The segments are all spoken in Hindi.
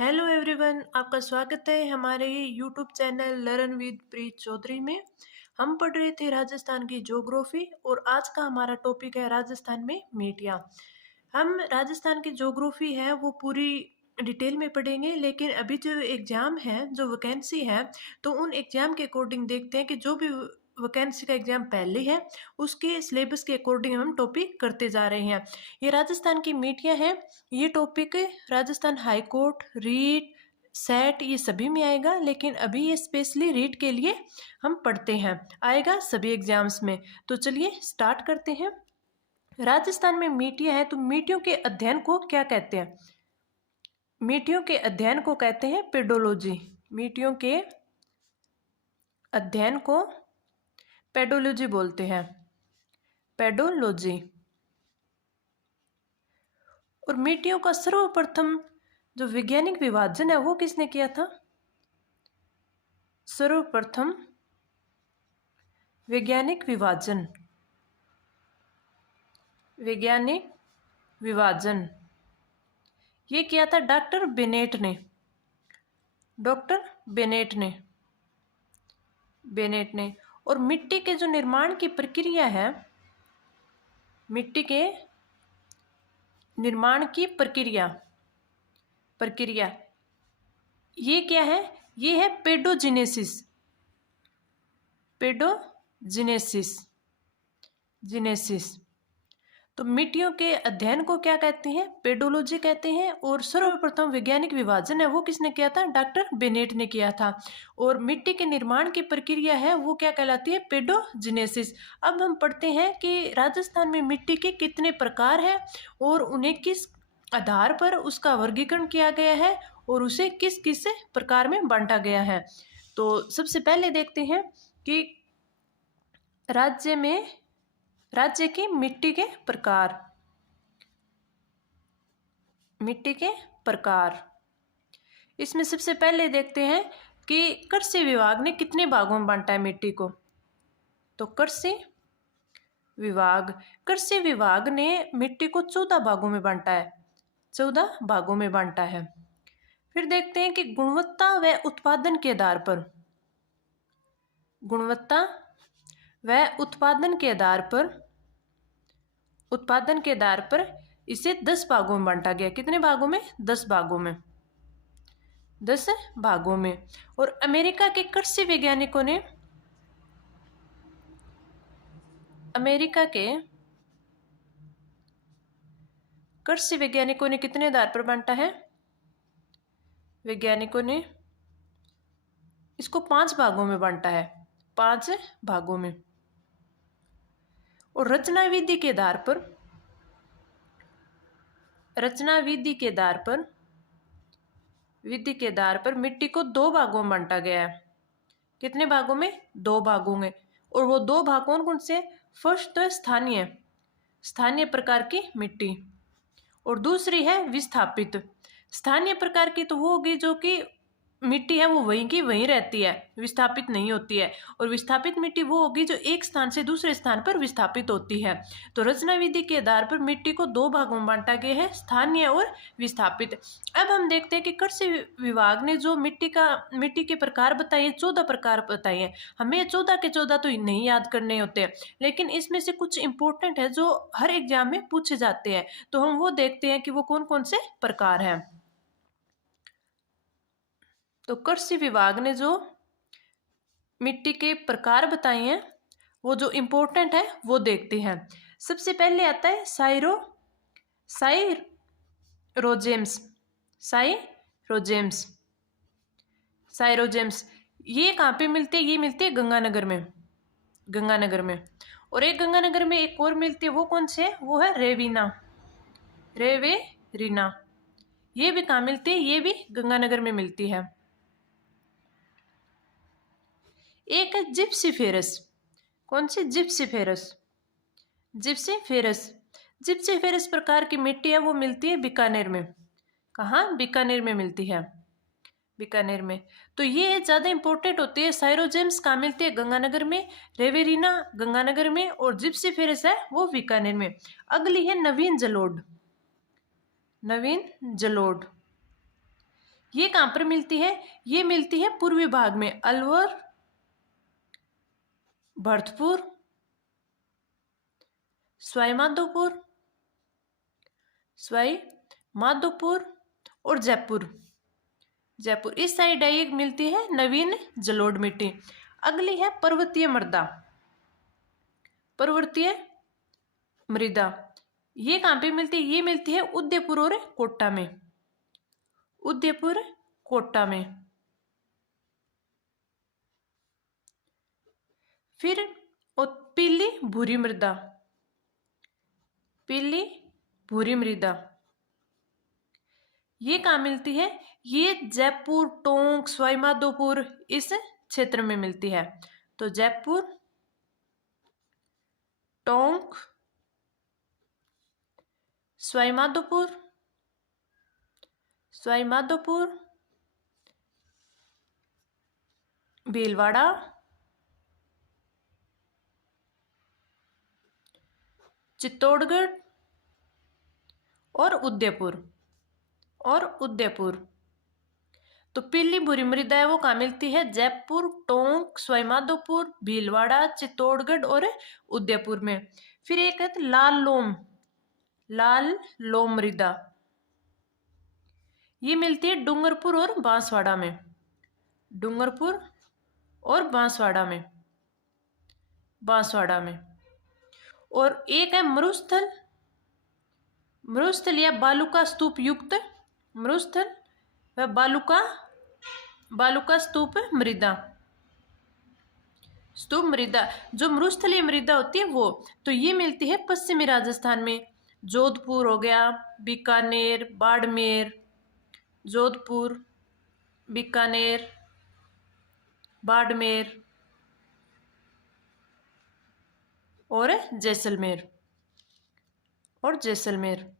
हेलो एवरीवन, आपका स्वागत है हमारे यूट्यूब चैनल लर्न विद प्रीत चौधरी में। हम पढ़ रहे थे राजस्थान की ज्योग्राफी और आज का हमारा टॉपिक है राजस्थान में मीडिया। हम राजस्थान की ज्योग्राफी है वो पूरी डिटेल में पढ़ेंगे, लेकिन अभी जो एग्ज़ाम है, जो वैकेंसी है, तो उन एग्ज़ाम के अकॉर्डिंग देखते हैं कि जो भी वैकेंसी का एग्ज़ाम पहले है उसके सिलेबस के अकॉर्डिंग हम टॉपिक करते जा रहे हैं। ये राजस्थान की मीडिया है, ये topic Rajasthan high court, REET, SET ये सभी में आएगा, लेकिन अभी ये स्पेशली रीट के लिए हम पढ़ते हैं, आएगा सभी एग्जाम्स में। तो चलिए स्टार्ट करते हैं। राजस्थान में मीडिया है, तो मीडियों के अध्ययन को क्या कहते हैं? मीडियों के अध्ययन को कहते हैं पेडोलॉजी। मीडियों के अध्ययन को पेडोलॉजी बोलते हैं, पेडोलॉजी। और मीडियों का सर्वप्रथम जो वैज्ञानिक विभाजन है वो किसने किया था? सर्वप्रथम वैज्ञानिक विभाजन, वैज्ञानिक विभाजन ये किया था डॉक्टर बेनेट ने। डॉक्टर बेनेट ने, बेनेट ने। और मिट्टी के जो निर्माण की प्रक्रिया है, मिट्टी के निर्माण की प्रक्रिया, प्रक्रिया ये क्या है? ये है पेडोजिनेसिस, पेडोजिनेसिस, जिनेसिस। तो मिट्टियों के अध्ययन को क्या कहते हैं? पेडोलॉजी कहते हैं। और सर्वप्रथम वैज्ञानिक विभाजन है वो किसने किया था? डॉक्टर बेनेट ने किया था। और मिट्टी के निर्माण की प्रक्रिया है वो क्या कहलाती है? पेडोजिनेसिस। अब हम पढ़ते हैं कि राजस्थान में मिट्टी के कितने प्रकार हैं और उन्हें किस आधार पर उसका वर्गीकरण किया गया है और उसे किस किस प्रकार में बांटा गया है। तो सबसे पहले देखते हैं कि राज्य की मिट्टी के प्रकार, मिट्टी के प्रकार। इसमें सबसे पहले देखते हैं कि कृषि विभाग ने कितने भागों में बांटा है मिट्टी को। तो कृषि विभाग ने मिट्टी को 14 भागों में बांटा है, 14 भागों में बांटा है। फिर देखते हैं कि गुणवत्ता व उत्पादन के आधार पर, गुणवत्ता व उत्पादन के आधार पर इसे 10 भागों में बांटा गया। कितने भागों में? 10 भागों में, 10 भागों में। और अमेरिका के कृषि वैज्ञानिकों ने, अमेरिका के कृषि वैज्ञानिकों ने कितने आधार पर बांटा है? वैज्ञानिकों ने इसको 5 भागों में बांटा है, 5 भागों में। और रचना विधि के आधार पर, रचना विधि के आधार पर मिट्टी को 2 भागों में बांटा गया है। कितने भागों में? 2 भागों में। और वो 2 भाग कौन कौन से? फर्स्ट तो स्थानीय प्रकार की मिट्टी, और दूसरी है विस्थापित। स्थानीय प्रकार की तो वो होगी जो कि मिट्टी है वो वहीं की वहीं रहती है, विस्थापित नहीं होती है। और विस्थापित मिट्टी वो होगी जो एक स्थान से दूसरे स्थान पर विस्थापित होती है। तो रचना विधि के आधार पर मिट्टी को 2 भागों में बांटा गया है, स्थानीय और विस्थापित। अब हम देखते हैं कि कृषि विभाग ने जो मिट्टी के प्रकार बताए हैं, 14 प्रकार बताए हैं। हमें 14 के 14 तो नहीं याद करने होते हैं, लेकिन इसमें से कुछ इंपॉर्टेंट है जो हर एग्जाम में पूछे जाते हैं, तो हम वो देखते हैं कि वो कौन कौन से प्रकार हैं। तो कृषि विभाग ने जो मिट्टी के प्रकार बताए हैं वो जो इम्पोर्टेंट है वो देखते हैं। सबसे पहले आता है साइरोजेम्स, साइरोजेम्स। ये कहाँ पे मिलते हैं? ये मिलते हैं गंगानगर में, गंगानगर में। और एक गंगानगर में एक और मिलती है, वो कौन से है? वो है रेवेरिना। ये भी कहाँ मिलती है? ये भी गंगानगर में मिलती है। एक है जिप्सीफेरस। कौन सी? जिप्सीफेरस प्रकार की मिट्टी है वो मिलती है बीकानेर में। कहाँ? बीकानेर में मिलती है, बीकानेर में। तो ये ज़्यादा इंपॉर्टेंट होती है। साइरोजेम्स कहाँ मिलती है? गंगानगर में। रेवेरिना गंगानगर में, और जिप्सीफेरस है वो बीकानेर में। अगली है नवीन जलोढ़, नवीन जलोढ़। ये कहाँ पर मिलती है? ये मिलती है पूर्वी भाग में, अलवर, भरतपुर, सवाई माधोपुर, सवाई माधोपुर और जयपुर। जयपुर इस साइड है, एक मिलती है नवीन जलोढ़ मिट्टी। अगली है पर्वतीय मृदा, पर्वतीय मृदा। ये कहाँ पे मिलती है? ये मिलती है उदयपुर और कोटा में, उदयपुर कोटा में। फिर पीली भूरी मृदा, पीली भूरी मृदा ये कहाँ मिलती है? ये जयपुर, टोंक, सवाई माधोपुर इस क्षेत्र में मिलती है। तो जयपुर, टोंक, सवाई माधोपुर, सवाई माधोपुर, भीलवाड़ा, चित्तौड़गढ़ और उदयपुर, और उदयपुर। तो पीली भूरी मृदा है वो कहाँ मिलती है? जयपुर, टोंक, सवाई माधोपुर, भीलवाड़ा, चित्तौड़गढ़ और उदयपुर में। फिर एक है लाल लोम, लाल लोम मृदा। ये मिलती है डूंगरपुर और बांसवाड़ा में, डूंगरपुर और बांसवाड़ा में, बांसवाड़ा में। और एक है मरुस्थल, मरुस्थल या बालुका स्तूप युक्त, मरुस्थल व बालुका, बालुका स्तूप मृदा, स्तूप मृदा। जो मरुस्थलीय मृदा होती है वो, तो ये मिलती है पश्चिमी राजस्थान में, जोधपुर हो गया, बीकानेर, बाड़मेर, जोधपुर, बीकानेर, बाड़मेर और जैसलमेर, और जैसलमेर।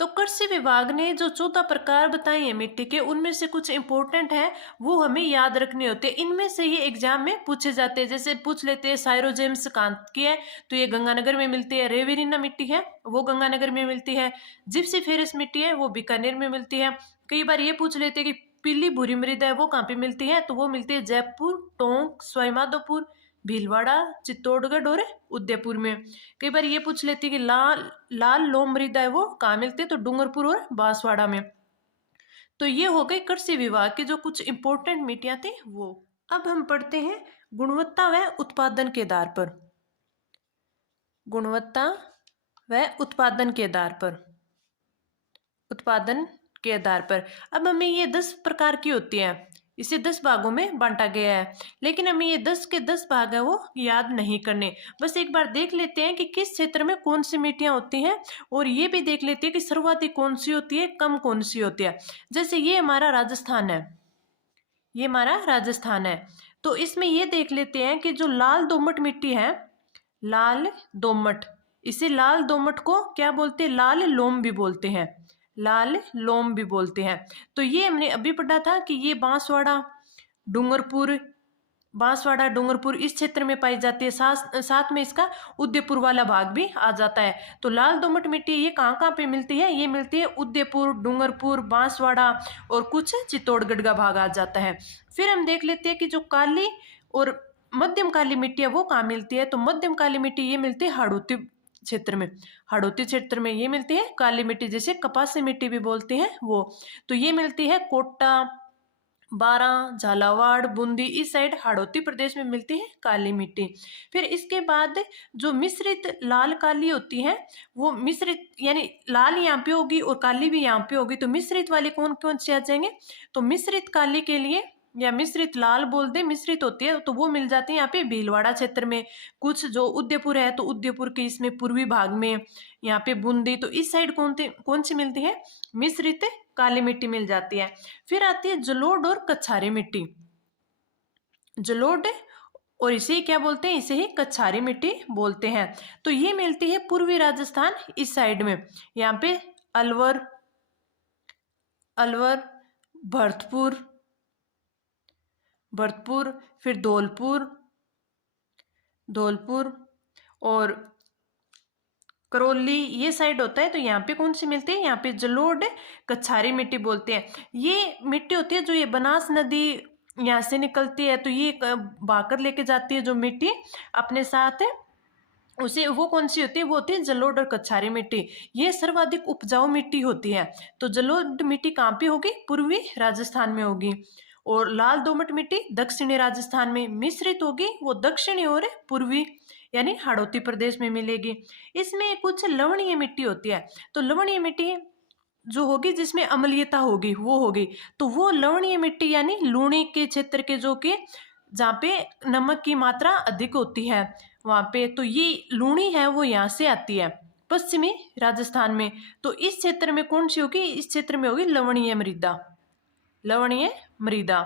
तो कृषि विभाग ने जो 14 प्रकार बताए हैं मिट्टी के, उनमें से कुछ इंपॉर्टेंट है वो हमें याद रखने होते हैं। इनमें से ही एग्जाम में पूछे जाते हैं। जैसे पूछ लेते हैं साइरोजेम्स कांत की है, तो ये गंगानगर में मिलती है। रेवेरिना मिट्टी है वो गंगानगर में मिलती है। जिप्सीफेरस मिट्टी है वो बीकानेर में मिलती है। कई बार ये पूछ लेते हैं कि पीली भूरी मृदा है वो कहाँ पे मिलती है, तो वो मिलती है जयपुर, टोंक, सवाई माधोपुर, भीलवाड़ा, चित्तौड़गढ़ और उदयपुर में। कई बार ये पूछ लेती है कि लाल लाल लोम मृदा है वो कहाँ मिलती है, तो डूंगरपुर और बांसवाड़ा में। तो ये हो गए कृषि विभाग के जो कुछ इंपॉर्टेंट मिट्टियां थी वो। अब हम पढ़ते हैं गुणवत्ता व उत्पादन के आधार पर, गुणवत्ता व उत्पादन के आधार पर, उत्पादन के आधार पर। अब हमें ये 10 प्रकार की होती है, इसे 10 भागों में बांटा गया है, लेकिन हमें ये 10 के 10 भाग है वो याद नहीं करने। बस एक बार देख लेते हैं कि किस क्षेत्र में कौन सी मिट्टियां होती हैं, और ये भी देख लेते हैं कि शुरुआती कौन सी होती है, कम कौन सी होती है। जैसे ये हमारा राजस्थान है, ये हमारा राजस्थान है। तो इसमें ये देख लेते हैं कि जो लाल दोमट मिट्टी है, लाल दोमट, इसे लाल दोमट को क्या बोलते हैं? लाल लोम भी बोलते हैं, लाल लोम भी बोलते हैं। तो ये हमने अभी पढ़ा था कि ये बांसवाड़ा, डूंगरपुर, बांसवाड़ा, डूंगरपुर इस क्षेत्र में पाई जाती है। साथ में इसका उदयपुर वाला भाग भी आ जाता है। तो लाल दोमट मिट्टी ये कहाँ कहाँ पे मिलती है? ये मिलती है उदयपुर, डूंगरपुर, बांसवाड़ा और कुछ चित्तौड़गढ़ का भाग आ जाता है। फिर हम देख लेते हैं कि जो काली और मध्यम काली मिट्टी है वो कहाँ मिलती है। तो मध्यम काली मिट्टी ये मिलती है हाड़ौती क्षेत्र में, हाड़ौती क्षेत्र में ये मिलती है काली मिट्टी, जैसे कपासी मिट्टी भी बोलते हैं वो। तो ये मिलती है कोटा, बारां, झालावाड़, बूंदी इस साइड हाड़ौती प्रदेश में मिलती है काली मिट्टी। फिर इसके बाद जो मिश्रित लाल काली होती है वो मिश्रित, यानी लाल यहाँ पे होगी और काली भी यहाँ पे होगी, तो मिश्रित वाले कौन कौन से आ जाएंगे? तो मिश्रित काली के लिए, या मिश्रित लाल बोल दे, मिश्रित होती है तो वो मिल जाती है यहाँ पे भीलवाड़ा क्षेत्र में। कुछ जो उदयपुर है तो उदयपुर के इसमें पूर्वी भाग में, यहाँ पे बूंदी, तो इस साइड कौन सी मिलती है? मिश्रित काली मिट्टी मिल जाती है। फिर आती है जलोढ़ और कछारी मिट्टी, जलोढ़ और इसे ही क्या बोलते हैं? इसे ही कछारी मिट्टी बोलते हैं। तो ये मिलती है पूर्वी राजस्थान इस साइड में, यहाँ पे अलवर, अलवर, भरतपुर, भरतपुर, फिर धौलपुर, धौलपुर और करौली ये साइड होता है, तो यहाँ पे कौन सी मिलती है, यहाँ पे जलोढ़ कछारी मिट्टी बोलते हैं। ये मिट्टी होती है जो ये बनास नदी यहाँ से निकलती है, तो ये बहाकर लेके जाती है जो मिट्टी अपने साथ है, उसे वो कौन सी होती है, वो होती है जलोढ़ और कछारी मिट्टी। ये सर्वाधिक उपजाऊ मिट्टी होती है। तो जलोढ़ मिट्टी कहाँ पे होगी, पूर्वी राजस्थान में होगी। और लाल दोमट मिट्टी दक्षिणी राजस्थान में मिश्रित होगी, वो दक्षिणी और पूर्वी यानी हाड़ौती प्रदेश में मिलेगी। इसमें कुछ लवणीय मिट्टी होती है, तो लवणीय मिट्टी जो होगी जिसमें अम्लीयता होगी वो होगी, तो वो लवणीय मिट्टी यानी लूणी के क्षेत्र के जो कि जहाँ पे नमक की मात्रा अधिक होती है वहाँ पे, तो ये लूणी है वो यहाँ से आती है पश्चिमी राजस्थान में। तो इस क्षेत्र में कौन सी होगी, इस क्षेत्र में होगी लवणीय मृदा। लवणीय मृदा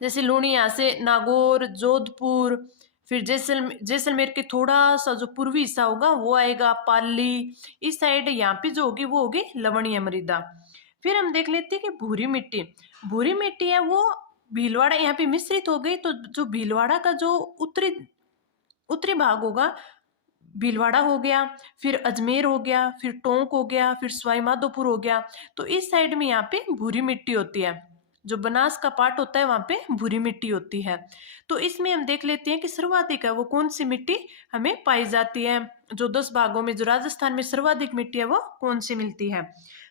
जैसे लूणी यहाँ से नागौर, जोधपुर, फिर जैसलमेर के थोड़ा सा जो पूर्वी हिस्सा होगा वो आएगा, पाली इस साइड यहाँ पे जो होगी वो होगी लवणीय मृदा। फिर हम देख लेते हैं कि भूरी मिट्टी। भूरी मिट्टी है वो भीलवाड़ा यहाँ पे मिश्रित हो गई, तो जो भीलवाड़ा का जो उत्तरी भाग होगा, भीलवाड़ा हो गया, फिर अजमेर हो गया, फिर टोंक हो गया, फिर सवाई माधोपुर हो गया, तो इस साइड में यहाँ पे भूरी मिट्टी होती है। जो बनास का पार्ट होता है वहां पे भूरी मिट्टी होती है। तो इसमें हम देख लेते हैं कि सर्वाधिक है वो कौन सी मिट्टी हमें पाई जाती है। जो 10 भागों में जो राजस्थान में सर्वाधिक मिट्टी है वो कौन सी मिलती है,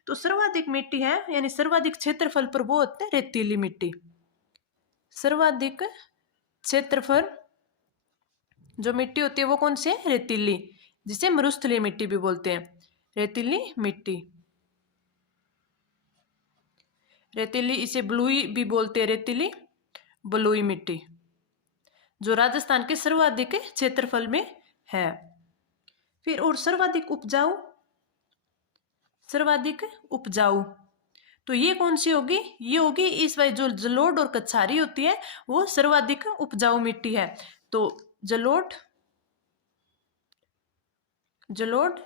तो सर्वाधिक मिट्टी है यानी सर्वाधिक क्षेत्रफल पर वो होते हैं रेतीली मिट्टी। सर्वाधिक क्षेत्रफल जो मिट्टी होती है वो कौन सी है, रेतीली, जिसे मरुस्थलीय मिट्टी भी बोलते हैं। रेतीली मिट्टी, रेतीली इसे बलुई भी बोलते हैं, रेतीली बलुई मिट्टी जो राजस्थान के सर्वाधिक क्षेत्रफल में है। फिर और सर्वाधिक उपजाऊ, सर्वाधिक उपजाऊ तो ये कौन सी होगी, ये होगी इस वाली जो जलोढ़ और कछारी होती है वो सर्वाधिक उपजाऊ मिट्टी है। तो जलोढ़, जलोढ़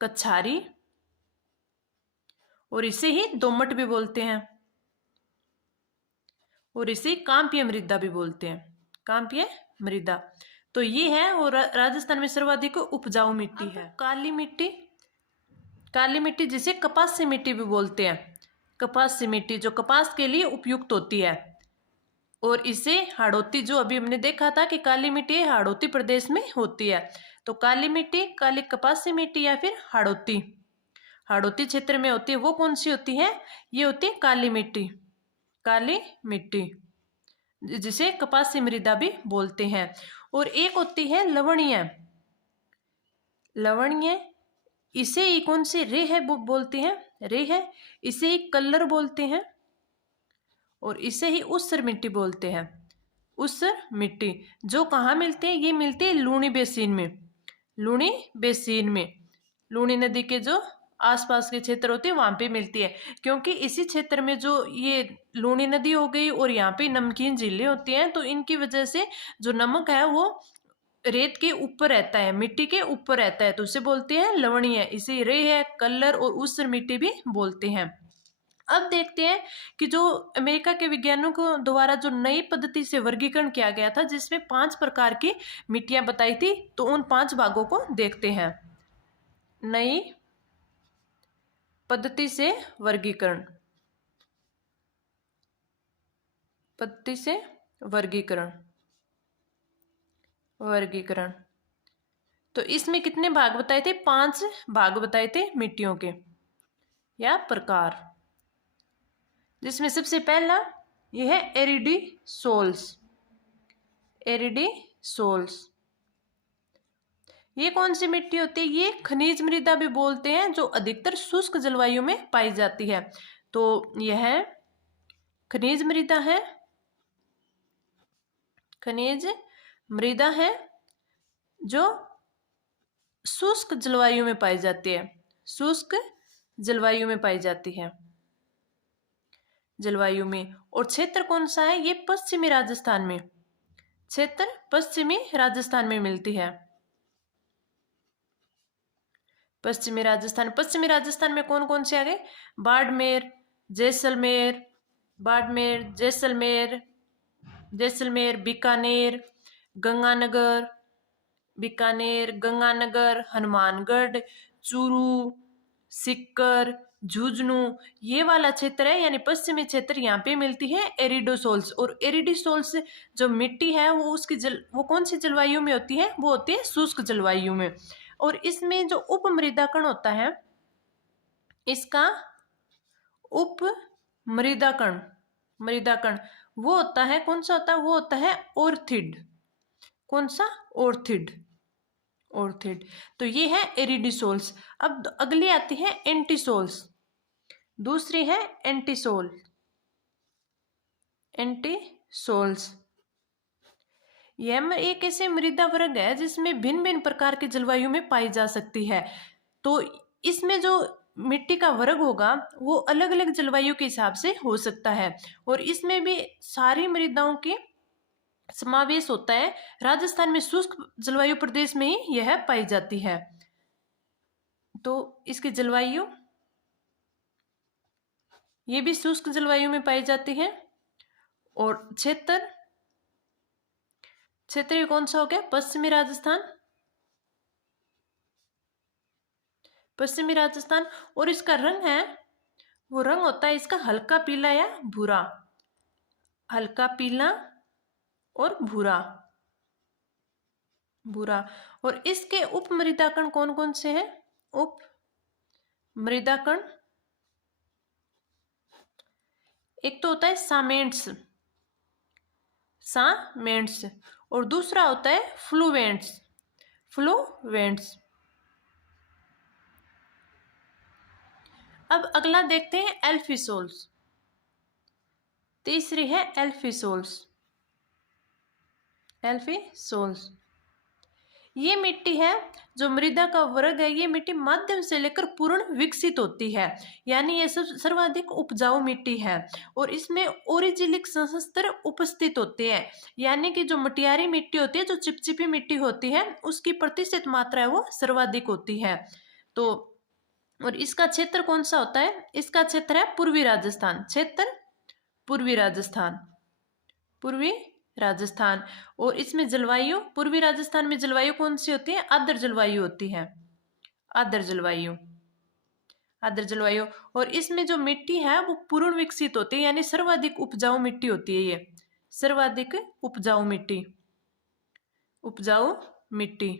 कछारी और इसे ही दोमट भी बोलते हैं, और इसे कांपीय मृदा भी बोलते हैं, कांपीय मृदा। तो ये है और राजस्थान में सर्वाधिक उपजाऊ मिट्टी है। काली मिट्टी, काली मिट्टी जिसे कपासी मिट्टी भी बोलते हैं, कपासी मिट्टी जो कपास के लिए उपयुक्त होती है, और इसे हाड़ौती, जो अभी हमने देखा था कि काली मिट्टी हाड़ौती प्रदेश में होती है, तो काली मिट्टी, काली कपासी मिट्टी या फिर हाड़ौती, हाड़ौती क्षेत्र में होती है वो कौन सी होती है, ये होती है काली मिट्टी, काली मिट्टी जिसे कपासी मृदा भी बोलते हैं। और एक होती है लवणीय, लवणीय इसे ही कौन सी रेह बोलते हैं, रेह इसे ही कल्लर बोलते हैं, और इसे ही उस्सर मिट्टी बोलते हैं, उस्सर मिट्टी जो कहाँ मिलते हैं, ये मिलते हैं लूणी बेसिन में, लूणी बेसिन में, लूणी नदी के जो आसपास के क्षेत्र होते हैं वहां पे मिलती है, क्योंकि इसी क्षेत्र में जो ये लूणी नदी हो गई और यहाँ पे नमकीन झीलें होती हैं, तो इनकी वजह से जो नमक है वो रेत के ऊपर रहता है, मिट्टी के ऊपर रहता है, तो उसे बोलते हैं लवणीय, इसे रेह, कलर और उस्सर मिट्टी भी बोलते हैं। अब देखते हैं कि जो अमेरिका के वैज्ञानिकों द्वारा जो नई पद्धति से वर्गीकरण किया गया था जिसमें 5 प्रकार की मिट्टियां बताई थी, तो उन 5 भागों को देखते हैं। नई पद्धति से वर्गीकरण, पद्धति से वर्गीकरण, वर्गीकरण तो इसमें कितने भाग बताए थे, 5 भाग बताए थे मिट्टियों के या प्रकार, जिसमें सबसे पहला यह है एरिडीसोल्स, एरिडीसोल्स ये कौन सी मिट्टी होती है, ये खनिज मृदा भी बोलते हैं जो अधिकतर शुष्क जलवायु में पाई जाती है। तो यह खनिज मृदा है, खनिज मृदा है जो शुष्क जलवायु में पाई जाती है, शुष्क जलवायु में पाई जाती है, जलवायु में। और क्षेत्र कौन सा है, ये पश्चिमी राजस्थान में, क्षेत्र पश्चिमी राजस्थान में मिलती है, पश्चिमी राजस्थान। पश्चिमी राजस्थान में कौन कौन से आ गए, बाड़मेर, जैसलमेर, बाड़मेर, जैसलमेर, जैसलमेर, बीकानेर, गंगानगर, बीकानेर, गंगानगर, हनुमानगढ़, चूरू, सीकर, झुंझुनू, ये वाला क्षेत्र है यानी पश्चिमी क्षेत्र, यहाँ पे मिलती है एरिडोसोल्स। और एरिडोसोल्स जो मिट्टी है वो वो कौन सी जलवायु में होती है, वो होती है शुष्क जलवायु में। और इसमें जो उप मृदाकण होता है, इसका उप मृदाकण वो होता है, कौन सा होता है, वो होता है ओर्थिड। कौन सा? ओर्थिड। तो ये है एरिडिसोल्स। अब अगली आती है एंटीसोल्स। दूसरी है एंटीसोल्स। यह एक ऐसे मृदा वर्ग है जिसमें भिन्न भिन्न प्रकार की जलवायु में पाई जा सकती है। तो इसमें जो मिट्टी का वर्ग होगा वो अलग अलग जलवायु के हिसाब से हो सकता है, और इसमें भी सारी मृदाओं की समावेश होता है। राजस्थान में शुष्क जलवायु प्रदेश में ही यह पाई जाती है। तो इसकी जलवायु ये भी शुष्क जलवायु में पाई जाती है। और क्षेत्र कौन सा हो गया? पश्चिमी राजस्थान। और इसका रंग है, वो रंग होता है इसका हल्का पीला या भूरा, हल्का पीला और भूरा। और इसके उप मृदाकण कौन कौन से हैं? उप मृदाकण एक तो होता है सामेंट्स, और दूसरा होता है फ्लूवेंट्स। अब अगला देखते हैं एल्फिसोल्स। तीसरी है एल्फिसोल्स। ये मिट्टी है, जो मृदा का वर्ग है, ये मिट्टी मध्यम से लेकर पूर्ण विकसित होती है, यानी ये सब सर्वाधिक उपजाऊ मिट्टी है। और इसमें ओरिजिलिक संस्तर उपस्थित होते हैं, यानी कि जो मटियारी मिट्टी होती है, जो चिपचिपी मिट्टी होती है, उसकी प्रतिशत मात्रा है वो सर्वाधिक होती है। तो और इसका क्षेत्र कौन सा होता है? इसका क्षेत्र है पूर्वी राजस्थान। और इसमें जलवायु, पूर्वी राजस्थान में जलवायु कौन सी होती है? आर्द्र जलवायु होती है। आर्द्र जलवायु। और इसमें जो मिट्टी है वो पूर्ण विकसित होती है, यानी सर्वाधिक उपजाऊ मिट्टी होती है। ये सर्वाधिक उपजाऊ मिट्टी।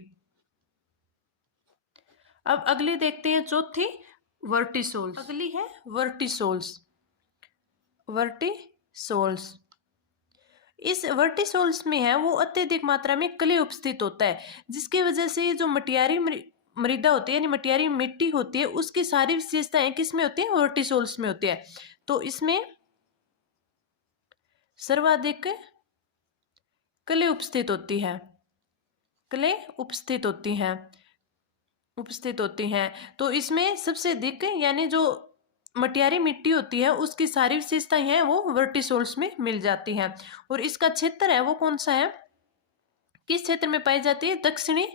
अब अगली देखते हैं, चौथी वर्टिसोल्स। अगली है वर्टिसोल्स। इस वर्टिसोल्स में है वो अत्यधिक मात्रा में क्ले उपस्थित होता है, जिसकी वजह से ये जो मटियारी मृदा होती है, यानी मटियारी मिट्टी होती है, उसकी सारी विशेषताएं किस में होती है? वर्टिसोल्स में होती है। तो इसमें सर्वाधिक क्ले उपस्थित होती हैं। तो इसमें सबसे अधिक, यानी जो मटियारी मिट्टी होती है, उसकी सारी विशेषताएं हैं वो वर्टिसोल्स में मिल जाती हैं। और इसका क्षेत्र है वो कौन सा है? किस क्षेत्र में पाई जाती है? दक्षिणी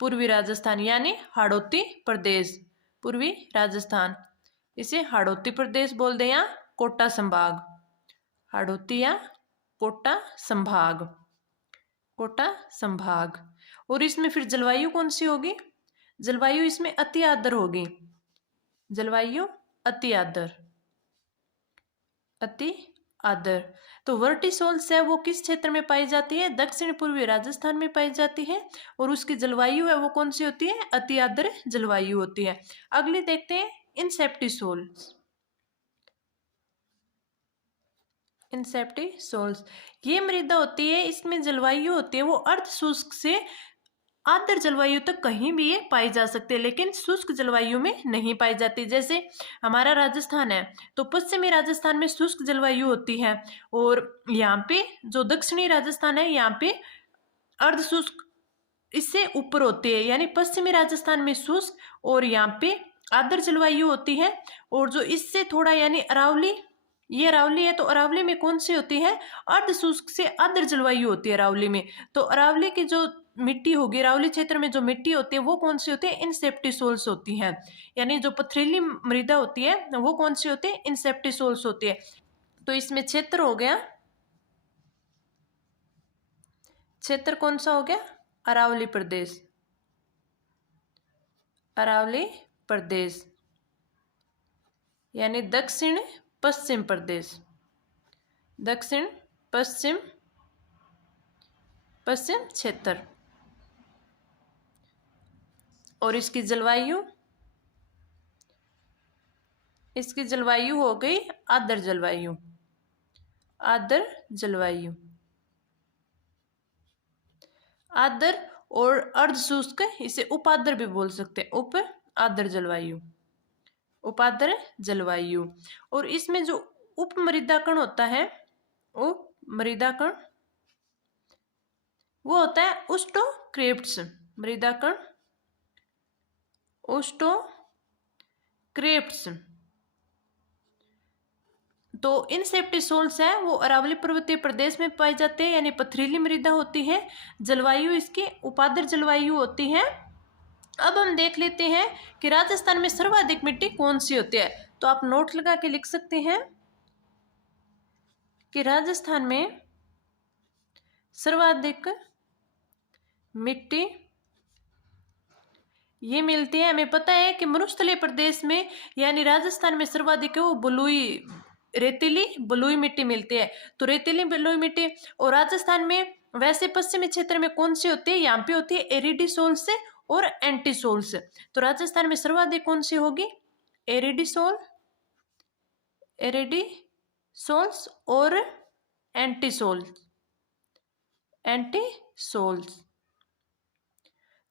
पूर्वी राजस्थान, यानी हाड़ौती प्रदेश, पूर्वी राजस्थान। इसे हाड़ौती प्रदेश बोल दे या कोटा संभाग, हाड़ौती या कोटा संभाग। और इसमें फिर जलवायु कौन सी होगी? जलवायु इसमें अति आर्द्र होगी। अति आर्द्र। तो वर्टिसोल्स है वो किस क्षेत्र में पाई जाती है? दक्षिण पूर्वी राजस्थान में पाई जाती है। और उसकी जलवायु है वो कौन सी होती है? अति आर्द्र जलवायु होती है। अगली देखते हैं इंसेप्टिसोल्स। ये मृदा होती है, इसमें जलवायु होती है वो अर्ध शुष्क से आर्द्र जलवायु तक कहीं भी ये पाई जा सकती है, लेकिन शुष्क जलवायु में नहीं पाई जाती। जैसे हमारा राजस्थान है, तो पश्चिमी राजस्थान में शुष्क जलवायु होती है, और यहाँ पे जो दक्षिणी राजस्थान है यहाँ पे अर्ध शुष्क इससे ऊपर होती है, यानी पश्चिमी राजस्थान में शुष्क और यहाँ पे आर्द्र जलवायु होती है। और जो इससे थोड़ा, यानी अरावली, ये अरावली है, तो अरावली में कौन सी होती है? अर्ध शुष्क से आर्द्र जलवायु होती है अरावली में। तो अरावली की जो मिट्टी होगी, अरावली क्षेत्र में जो मिट्टी होती है वो कौन सी होती है? इंसेप्टिसोल्स होती है, यानी जो पथरीली मृदा होती है वो कौन सी होती है? इंसेप्टिसोल्स होती है। तो इसमें क्षेत्र हो गया क्षेत्र कौन सा हो गया? अरावली प्रदेश, अरावली प्रदेश यानी दक्षिण पश्चिम प्रदेश, दक्षिण पश्चिम पश्चिम क्षेत्र। और इसकी जलवायु, इसकी जलवायु हो गई आर्द्र जलवायु, आर्द्र जलवायु, आर्द्र और अर्ध शुष्क, इसे उपार्द्र भी बोल सकते हैं, उप आर्द्र जलवायु, उपार्द्र जलवायु। और इसमें जो उप मृदा कण होता है, उप मृदा कण वो होता है उष्टोक्रेप्ट्स, मृदा कण उष्टोक्रेप्ट्स। तो इनसेप्टिसोल्स है वो अरावली पर्वतीय प्रदेश में पाए जाते हैं, यानी पथरीली मृदा होती है, जलवायु इसकी उपाद्र जलवायु होती है। अब हम देख लेते हैं कि राजस्थान में सर्वाधिक मिट्टी कौन सी होती है। तो आप नोट लगा के लिख सकते हैं कि राजस्थान में सर्वाधिक मिट्टी ये मिलती है, हमें पता है कि मरुस्थलीय प्रदेश में यानी राजस्थान में सर्वाधिक है वो बलुई, रेतीली बलुई मिट्टी मिलती है। तो रेतीली बलुई मिट्टी, और राजस्थान में वैसे पश्चिमी क्षेत्र में कौन सी होती है? यहाँ पे होती है एरिडीसोल्स और एंटीसोल्स। तो राजस्थान में सर्वाधिक कौन सी होगी? एरिडीसोल, एरिडीसोल्स और एंटीसोल्स, एंटीसोल्स।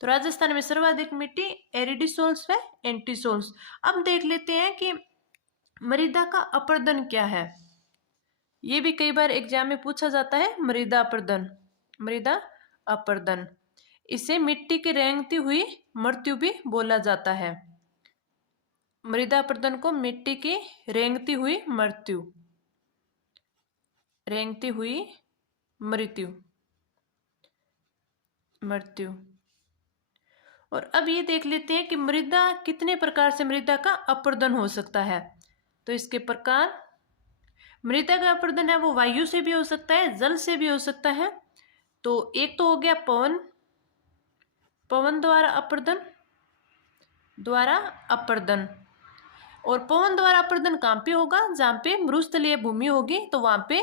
तो राजस्थान में सर्वाधिक मिट्टी एरिडीसोल्स व एंटीसोल्स। अब देख लेते हैं कि मृदा का अपर्दन क्या है। ये भी कई बार एग्जाम में पूछा जाता है, मृदा अपर्दन, मृदा अपर्दन। इसे मिट्टी की रेंगती हुई मृत्यु भी बोला जाता है। मृदा अपर्दन को मिट्टी की रेंगती हुई मृत्यु, रेंगती हुई मृत्यु, मृत्यु। और अब ये देख लेते हैं कि मृदा कितने प्रकार से मृदा का अपर्दन हो सकता है। तो इसके प्रकार, मृदा का अपर्दन है वो वायु से भी हो सकता है, जल से भी हो सकता है। तो एक तो हो गया पवन, पवन द्वारा अपर्दन, द्वारा अपर्दन। और पवन द्वारा अपर्दन कहाँ पे होगा? जहाँ पे मरुस्थलीय भूमि होगी, तो वहां पे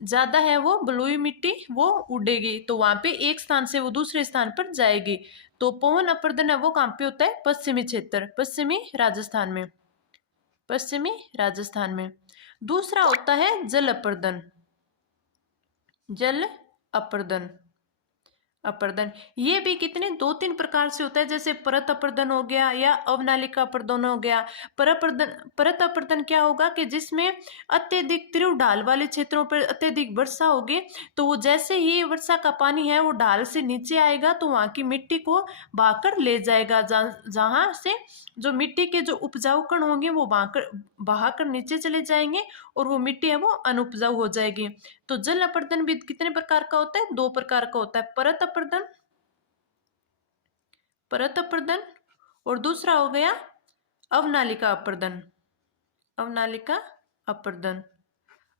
ज्यादा है वो बलुई मिट्टी, वो उड़ेगी, तो वहां पे एक स्थान से वो दूसरे स्थान पर जाएगी। तो पवन अपर्दन है वो कहाँ पे होता है? पश्चिमी क्षेत्र, पश्चिमी राजस्थान में, पश्चिमी राजस्थान में। दूसरा होता है जल अपर्दन, जल अपर्दन, अपर्दन। ये भी कितने 2-3 प्रकार से होता है, जैसे परत अपर्दन हो गया या अवनालिका अपर्दन हो गया। परत अपर्दन क्या होगा कि जिसमें अत्यधिक तीव्र ढाल वाले क्षेत्रों पर अत्यधिक वर्षा होगी, तो वो जैसे ही वर्षा का पानी है वो ढाल से नीचे आएगा तो वहाँ की मिट्टी को बहाकर ले जाएगा, जहाँ से जो मिट्टी के जो उपजाऊ कण होंगे वो बहाकर नीचे चले जाएंगे और वो मिट्टी है वो अनुपजाऊ हो जाएगी। तो जल अपर्दन भी कितने प्रकार का होता है? 2 प्रकार का होता है, परत अपर्दन, परत अपर्दन, और दूसरा हो गया अवनालिका अपर्दन, अवनालिका अपर्दन।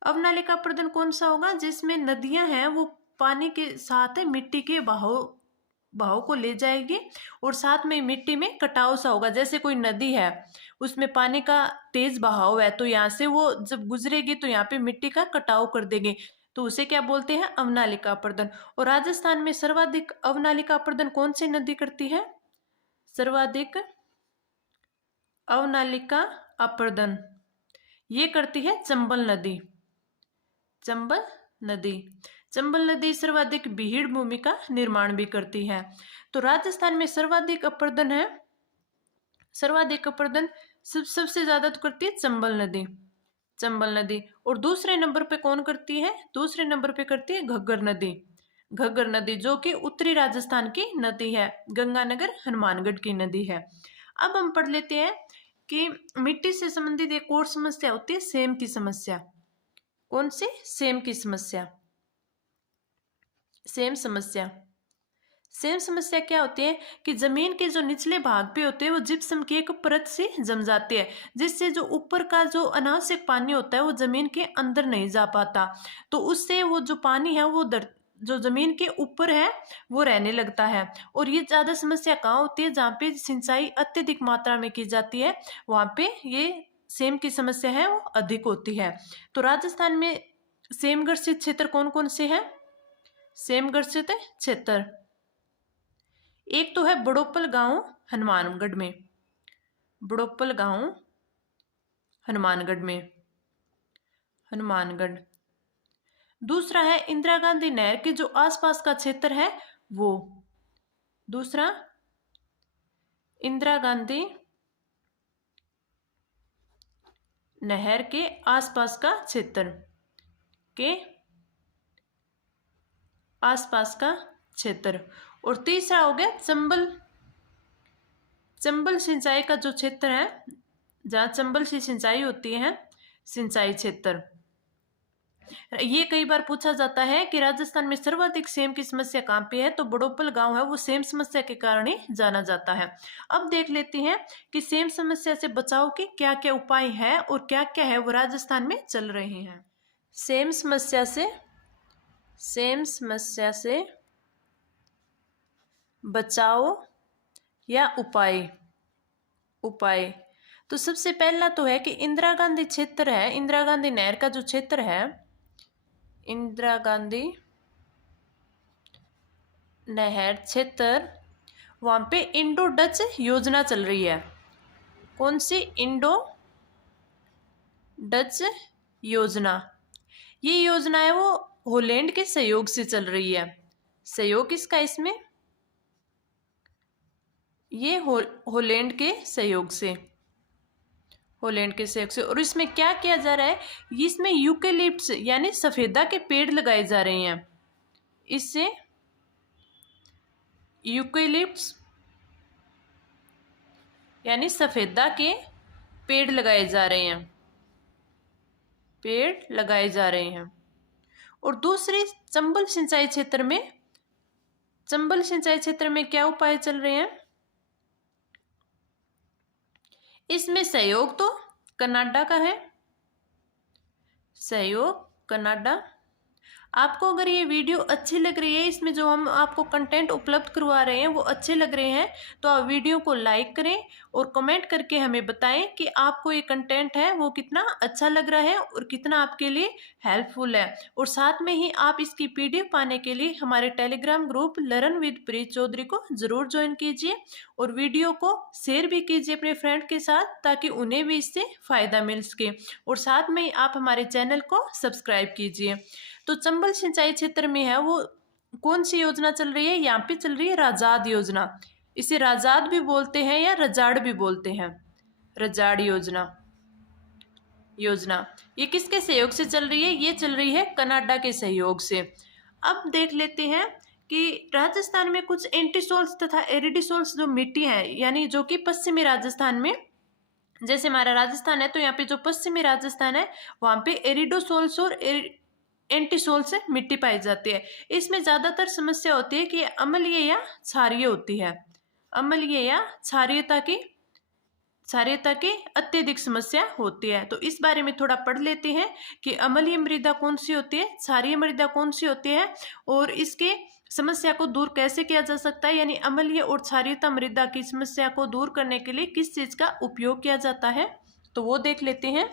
अवनालिका अपर्दन कौन सा होगा? जिसमें नदियां हैं वो पानी के साथ मिट्टी के बहाव को ले जाएगी और साथ में मिट्टी में कटाव सा होगा। जैसे कोई नदी है उसमें पानी का तेज बहाव है, तो यहाँ से वो जब गुजरेगी तो यहाँ पे मिट्टी का कटाव कर देगी, तो उसे क्या बोलते हैं? अवनालिका अपर्दन। और राजस्थान में सर्वाधिक अवनालिका अपर्दन कौन सी नदी करती है? सर्वाधिक अवनालिका अपर्दन ये करती है चंबल नदी, चंबल नदी। चंबल नदी सर्वाधिक बीहड़ भूमि का निर्माण भी करती है। तो राजस्थान में सर्वाधिक अपर्दन है, सर्वाधिक अपर्दन सबसे ज्यादा तो करती है चंबल नदी, चंबल नदी। और दूसरे नंबर पे कौन करती है? दूसरे नंबर पे करती है घग्गर नदी, घग्गर नदी, जो कि उत्तरी राजस्थान की नदी है, गंगानगर हनुमानगढ़ की नदी है। अब हम पढ़ लेते हैं कि मिट्टी से संबंधित एक और समस्या होती है सेम की समस्या। कौन सी? सेम की समस्या, सेम समस्या। सेम समस्या क्या होती है कि जमीन के जो निचले भाग पे होते हैं वो जिप्सम की एक परत से जम जाती है, जिससे जो ऊपर का जो अनावश्यक पानी होता है वो जमीन के अंदर नहीं जा पाता, तो उससे वो जो पानी है वो जो जमीन के ऊपर है वो रहने लगता है। और ये ज्यादा समस्या कहाँ होती है, जहाँ पे सिंचाई अत्यधिक मात्रा में की जाती है वहां पे ये सेम की समस्या है वो अधिक होती है। तो राजस्थान में सेम ग्रसित क्षेत्र कौन कौन से हैं? सेम ग्रसित क्षेत्र एक तो है बड़ोपल गांव हनुमानगढ़ में, बड़ोपल गांव हनुमानगढ़ में, हनुमानगढ़। दूसरा है इंदिरा गांधी नहर के जो आसपास का क्षेत्र है वो, दूसरा इंदिरा गांधी नहर के आसपास का क्षेत्र, के आसपास का क्षेत्र। और तीसरा हो गया चंबल, चंबल सिंचाई का जो क्षेत्र है जहाँ चंबल से सिंचाई होती है, सिंचाई क्षेत्र। ये कई बार पूछा जाता है कि राजस्थान में सर्वाधिक सेम की समस्या कहाँ पे है, तो बड़ोपल गांव है वो सेम समस्या के कारण ही जाना जाता है। अब देख लेते हैं कि सेम समस्या से बचाव के क्या क्या उपाय हैं और क्या क्या है वो राजस्थान में चल रहे हैं। सेम समस्या से, सेम समस्या से बचाव या उपाय, उपाय। तो सबसे पहला तो है कि इंदिरा गांधी क्षेत्र है, इंदिरा गांधी नहर का जो क्षेत्र है, इंदिरा गांधी नहर क्षेत्र, वहां पे इंडो डच योजना चल रही है। कौन सी? इंडो डच योजना। ये योजना है वो हॉलैंड के सहयोग से चल रही है। सहयोग किसका इसमें? ये हॉलैंड के सहयोग से, हॉलैंड के सहयोग से। और इसमें क्या किया जा रहा है, इसमें यूकेलिप्ट्स यानी सफेदा के पेड़ लगाए जा रहे हैं। इससे यूकेलिप्ट्स यानी सफेदा के पेड़ लगाए जा रहे हैं, पेड़ लगाए जा रहे हैं। और दूसरी चंबल सिंचाई क्षेत्र में, चंबल सिंचाई क्षेत्र में क्या उपाय चल रहे हैं? इसमें सहयोग तो कनाडा का है, सहयोग कनाडा। आपको अगर ये वीडियो अच्छी लग रही है, इसमें जो हम आपको कंटेंट उपलब्ध करवा रहे हैं वो अच्छे लग रहे हैं, तो आप वीडियो को लाइक करें और कमेंट करके हमें बताएं कि आपको ये कंटेंट है वो कितना अच्छा लग रहा है और कितना आपके लिए हेल्पफुल है। और साथ में ही आप इसकी पीडीएफ पाने के लिए हमारे टेलीग्राम ग्रुप लर्न विद प्रीत चौधरी को जरूर ज्वाइन कीजिए और वीडियो को शेयर भी कीजिए अपने फ्रेंड के साथ, ताकि उन्हें भी इससे फायदा मिल सके। और साथ में ही आप हमारे चैनल को सब्सक्राइब कीजिए। तो चंबल सिंचाई क्षेत्र में है वो कौन सी योजना चल रही है? यहाँ पे चल रही है राजाद योजना। इसे राजाद भी बोलते हैं या रजाड़ भी बोलते हैं, रजाड़ योजना। योजना ये किसके सहयोग से चल रही है? ये चल रही है कनाडा के सहयोग से। अब देख लेते हैं कि राजस्थान में कुछ एंटीसोल्स तथा एरिडिसोल्स जो मिट्टी है, यानी जो कि पश्चिमी राजस्थान में, जैसे हमारा राजस्थान है तो यहाँ पे जो पश्चिमी राजस्थान है वहां पे एरिडोसोल्स और एंटीसोल से मिट्टी पाई जाती है। इसमें ज्यादातर समस्या होती है कि अम्लीय या क्षारीय होती है, अम्लीय या क्षारीयता की, क्षारीयता की अत्यधिक समस्या होती है। तो इस बारे में थोड़ा पढ़ लेते हैं कि अम्लीय मृदा कौन सी होती है, क्षारीय मृदा कौन सी होती है और इसके समस्या को दूर कैसे किया जा सकता है, यानी अम्लीय और क्षारीयता मृदा की समस्या को दूर करने के लिए किस चीज का उपयोग किया जाता है, तो वो देख लेते हैं।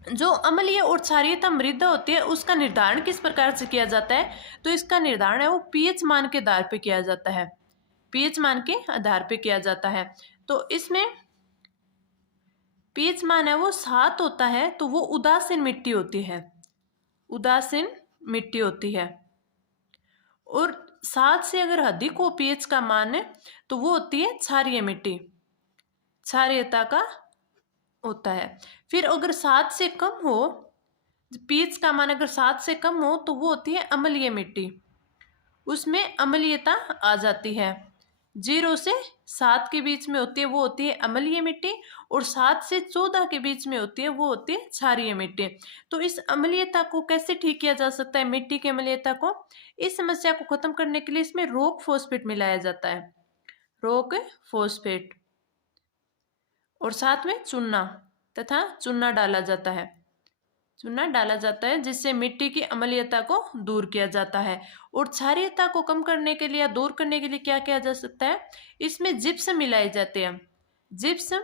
जो अम्लीय और क्षारीयता मृदा होती है उसका निर्धारण किस प्रकार से किया जाता है, तो इसका निर्धारण है वो पीएच मान के आधार पे किया जाता है, पीएच मान के आधार पे किया जाता है। तो इसमें पीएच मान है वो 7 होता है तो वो उदासीन मिट्टी होती है, उदासीन मिट्टी होती है। और 7 से अगर अधिक हो पीएच का मान है तो वो होती है क्षारीय मिट्टी, क्षारीयता का होता है। फिर अगर 7 से कम हो, पीएच का मान अगर 7 से कम हो तो वो होती है अम्लीय मिट्टी, उसमें अम्लीयता आ जाती है। 0 से 7 के बीच में होती है वो होती है अम्लीय मिट्टी, और 7 से 14 के बीच में होती है वो होती है क्षारीय मिट्टी। तो इस अम्लीयता को कैसे ठीक किया जा सकता है, मिट्टी की अम्लीयता को? इस समस्या को खत्म करने के लिए इसमें रॉक फॉस्फेट मिलाया जाता है, रॉक फॉस्फेट, और साथ में चूना तथा चूना डाला जाता है। चूना डाला जाता है जिससे मिट्टी की अम्लीयता को दूर किया जाता है। और क्षारीयता को कम करने के लिए या दूर करने के लिए क्या किया जा सकता है, इसमें जिप्सम मिलाए जाते हैं। जिप्सम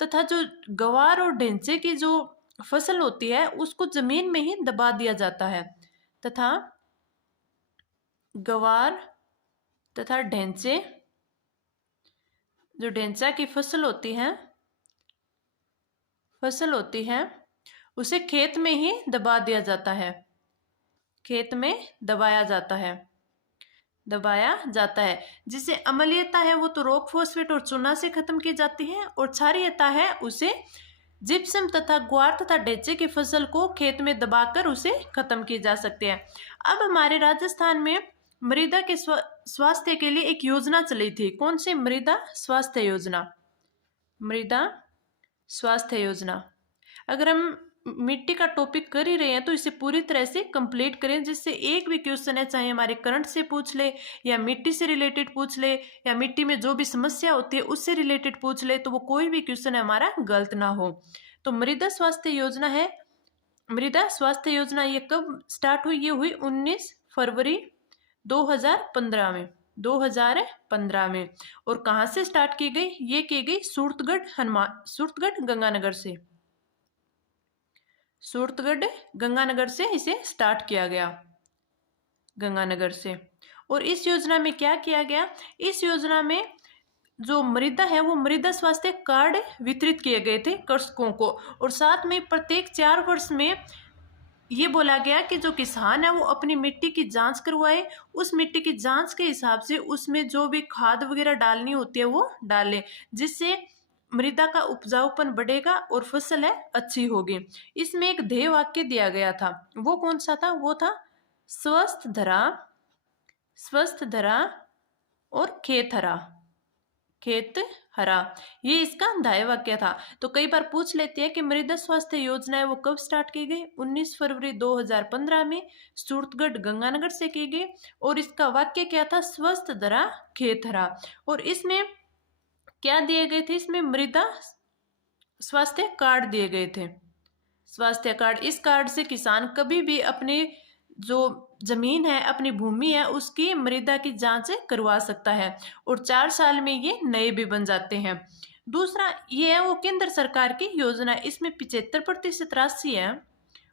तथा जो गवार और ढेंचे की जो फसल होती है उसको जमीन में ही दबा दिया जाता है, तथा गवार तथा ढेंचे, जो ढेंचा की फसल होती है उसे खेत में ही दबा दिया जाता है, खेत में दबाया जाता है जिससे अम्लीयता है वो तो रॉक फॉस्फेट और चूना से खत्म की जाती है, और क्षारीयता है उसे जिप्सम तथा ग्वार तथा ढेंचे की फसल को खेत में दबाकर उसे खत्म की जा सकती है। अब हमारे राजस्थान में मृदा के स्वास्थ्य के लिए एक योजना चली थी। कौन सी? मृदा स्वास्थ्य योजना। अगर हम मिट्टी का टॉपिक कर ही रहे हैं तो इसे पूरी तरह से कंप्लीट करें, जिससे एक भी क्वेश्चन है, चाहे हमारे करंट से पूछ ले या मिट्टी से रिलेटेड पूछ ले या मिट्टी में जो भी समस्या होती है उससे रिलेटेड पूछ ले, तो वो कोई भी क्वेश्चन हमारा गलत ना हो। तो मृदा स्वास्थ्य योजना ये कब स्टार्ट हुई? ये हुई 19 फरवरी 2015 में। और कहाँ से स्टार्ट की गई? ये की गई सूरतगढ़ गंगानगर से इसे स्टार्ट किया गया, गंगानगर से। और इस योजना में क्या किया गया? इस योजना में जो मृदा है वो मृदा स्वास्थ्य कार्ड वितरित किए गए थे कृषकों को, और साथ में प्रत्येक 4 वर्ष में ये बोला गया कि जो किसान है वो अपनी मिट्टी की जांच करवाए, उस मिट्टी की जांच के हिसाब से उसमें जो भी खाद वगैरह डालनी होती है वो डाले, जिससे मृदा का उपजाऊपन बढ़ेगा और फसल है अच्छी होगी। इसमें एक ध्येय वाक्य दिया गया था, वो कौन सा था? वो था स्वस्थ धरा और खेत हरा, ये इसका ध्येय वाक्य था। तो कई बार पूछ लेते हैं कि मृदा स्वास्थ्य योजना है वो कब स्टार्ट की गई? 19 फरवरी 2015 में सूरतगढ़ गंगानगर से की गई, और इसका वाक्य क्या था? स्वस्थ धरा खेत हरा। और इसमें क्या दिए गए थे? इसमें मृदा स्वास्थ्य कार्ड दिए गए थे, स्वास्थ्य कार्ड। इस कार्ड से किसान कभी भी अपने जो जमीन है, अपनी भूमि है, उसकी मृदा की जांच करवा सकता है, और 4 साल में ये नए भी बन जाते हैं। दूसरा ये है वो केंद्र सरकार की योजना, इसमें 75% राशि है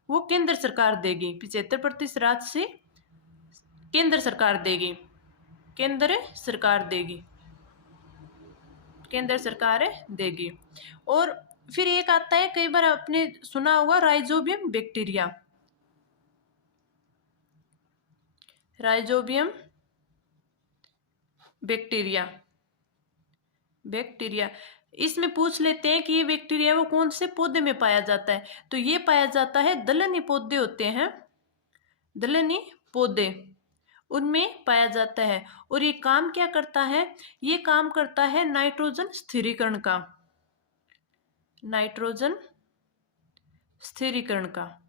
वो केंद्र सरकार देगी, 75% राशि केंद्र सरकार देगी। और फिर एक आता है, कई बार आपने सुना होगा, राइजोबियम बैक्टीरिया। इसमें पूछ लेते हैं कि ये बैक्टीरिया वो कौन से पौधे में पाया जाता है? तो ये पाया जाता है दलहनी पौधे होते हैं, दलहनी पौधे उनमें पाया जाता है। और ये काम क्या करता है? ये काम करता है नाइट्रोजन स्थिरीकरण का।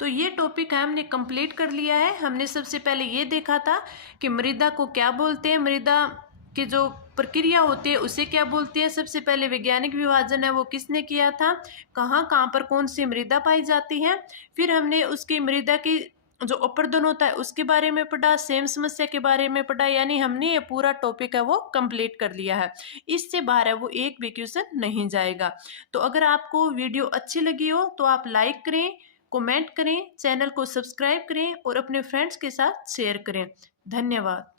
तो ये टॉपिक हमने कंप्लीट कर लिया है। हमने सबसे पहले ये देखा था कि मृदा को क्या बोलते हैं, मृदा की जो प्रक्रिया होती है उसे क्या बोलते हैं। सबसे पहले वैज्ञानिक विभाजन है वो किसने किया था, कहाँ कहाँ पर कौन सी मृदा पाई जाती है। फिर हमने उसकी मृदा की जो अपर्दन होता है उसके बारे में पढ़ा, सेम समस्या के बारे में पढ़ा, यानी हमने ये पूरा टॉपिक है वो कंप्लीट कर लिया है। इससे बाहर है वो एक भी क्वेश्चन नहीं जाएगा। तो अगर आपको वीडियो अच्छी लगी हो तो आप लाइक करें, कमेंट करें, चैनल को सब्सक्राइब करें और अपने फ्रेंड्स के साथ शेयर करें। धन्यवाद।